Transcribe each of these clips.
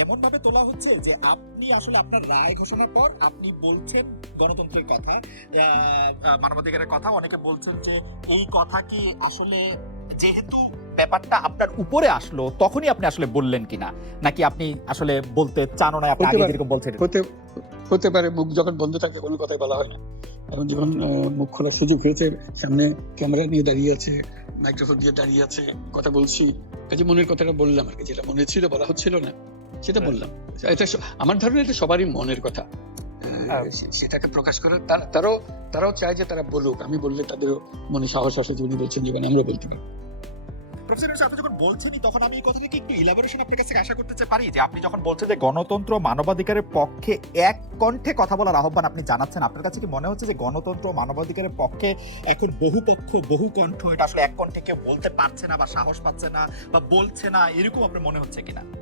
এমন ভাবে তোলা হচ্ছে যে আপনি আসলে আপনার রায় ঘোষণার পর আপনি বলছেন গণতন্ত্রের কথা মানবাধিকারের কথা। অনেকে বলছেন যে এই কথা কি আসলে যেহেতু ব্যাপারটা আপনার উপরে আসলো তখনই আপনি আসলে বললেন কিনা? নাকি আপনি আসলে বলতে চানো না আপনি আগে যেরকম বলছেন? হতে হতে পারে মুখ যখন বন্ধ থাকে কোনো কথাই বলা হয় না। এখন যখন মুখ খোলার সুযোগ হয়েছে সামনে ক্যামেরা নিয়ে দাঁড়িয়ে আছে মাইক্রোফোন দিয়ে দাঁড়িয়ে আছে কথা বলছি কাজে মনের কথাটা বললাম আর কি যেটা মনে ছিল বলা হচ্ছিল না। সেটা হ্যাঁ। বললাম। এটা আমার ধারণা এটা সবারই মনের কথা। হ্যাঁ। সেটাকে প্রকাশ করে তারাও তারাও চায় যে তারা বলুক। আমি বললে তাদেরও মনে সাহস আসে যে উনি বলছেন জীবনে আমরা বলতে পারি। প্রফেসর আপনি যখন বলছেনই তখন আমি এই কথাটাকে একটু ইলাবোরেশন আপনার কাছে আশা করতে পারি যে আপনি যখন বলছেন যে গণতন্ত্র মানবাধিকারের পক্ষে এক কণ্ঠে কথা বলার আহ্বান আপনি জানাচ্ছেন আপনার কাছে কি মনে হচ্ছে যে গণতন্ত্র মানবাধিকারের পক্ষে এখন বহু পক্ষ বহু কণ্ঠ এটা আসলে এক কণ্ঠে কেউ বলতে পারছে না বা সাহস পাচ্ছে না বা বলছে না এরকম আপনার মনে হচ্ছে কিনা?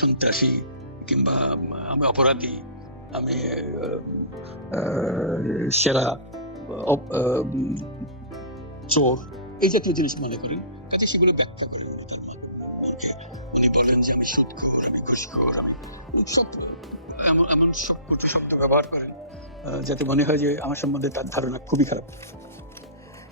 সন্ত্রাসী কিংবা আমি অপরাধী, আমি সেরা চোর, এই জাতীয় জিনিস মনে করেন কাজে সেগুলো ব্যাখ্যা করেন উনি বলেন যে আমি সুদখোর আমি আমি কটু শব্দ ব্যবহার করেন। যাতে মনে হয় যে আমার সম্বন্ধে তার ধারণা খুবই খারাপ।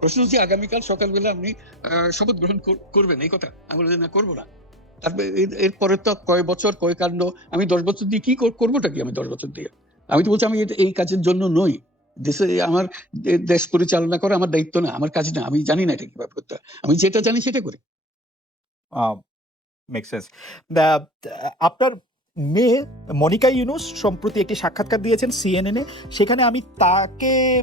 প্রশ্ন হচ্ছে আগামীকাল সকালবেলা আপনি শপথ গ্রহণ কর- করবেন, এই কথা। আমি বলি না, করব না। তারপরে এর- এরপরে তো কয় বছর, কয় কাণ্ড, আমি দশ বছর দিয়ে কি কর- করবোটা কি আমি দশ বছর দিয়ে? আমি তো বলছি, আমি এই কাজের জন্য নই। দেশে আমার দেশ পরিচালনা করা আমার দায়িত্ব না, আমার কাজ না। আমি জানি না এটা কীভাবে করতে আমি যেটা জানি সেটা করি। আপনার মেয়ে মনিকা ইউনুস সম্প্রতি একটি সাক্ষাৎকার দিয়েছেন সিএনএন। সেখানে আমি তাকে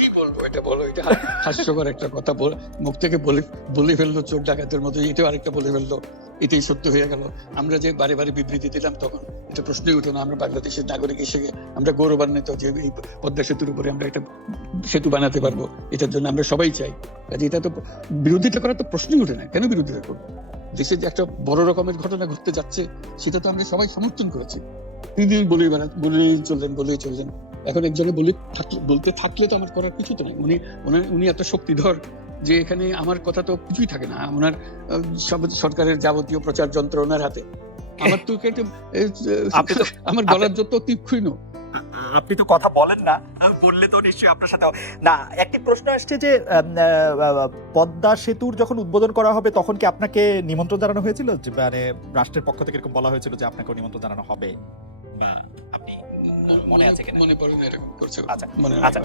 কি বলব? এটা বলো, এটা হাস্যকর একটা কথা মুখ থেকে বলে ফেলল চোর ডাকাতের মতো এটাও আরেকটা বলে ফেলল এটাই সত্য হয়ে গেল। আমরা যে বারে বারে বিবৃতি দিলাম তখন, এটা প্রশ্নই উঠো না, আমরা বাংলাদেশের নাগরিক হিসেবে আমরা গৌরবান্বিত যে এই পদ্মা সেতুর উপরে আমরা একটা সেতু বানাতে পারব, এটার জন্য আমরা সবাই চাই। কাজে এটা তো বিরোধিতা করার তো প্রশ্নই উঠে না, কেন বিরোধিতা করব? দেশে যে একটা বড় রকমের ঘটনা ঘটতে যাচ্ছে, সেটা তো আমরা সবাই সমর্থন করেছি। তিনি বলেই বেড়া বলেই চললেন বলেই চললেন। এখন একজনে বলে বলতে থাকলে তো আমার করার কিছু তো নাই। উনি উনি এত শক্তিধর যে এখানে আমার কথা তো কিছুই থাকে না। ওনার সব সরকারের যাবতীয় প্রচার যন্ত্র ওনার হাতে। আমার তো আমার গলার যত তীক্ষ্ণ। আপনি তো কথা বলেন না বললে তো নিশ্চয়ই আপনার সাথে না একটি প্রশ্ন আসছে যে পদ্মা সেতুর যখন উদ্বোধন করা হবে তখন কি আপনাকে নিমন্ত্রণ জানানো হয়েছিল? যে মানে রাষ্ট্রের পক্ষ থেকে এরকম বলা হয়েছিল যে আপনাকে নিমন্ত্রণ জানানো হবে? বা আপনি মনে আছে কিনা? মনে পড়ে না এরকম করছে আচ্ছা। আচ্ছা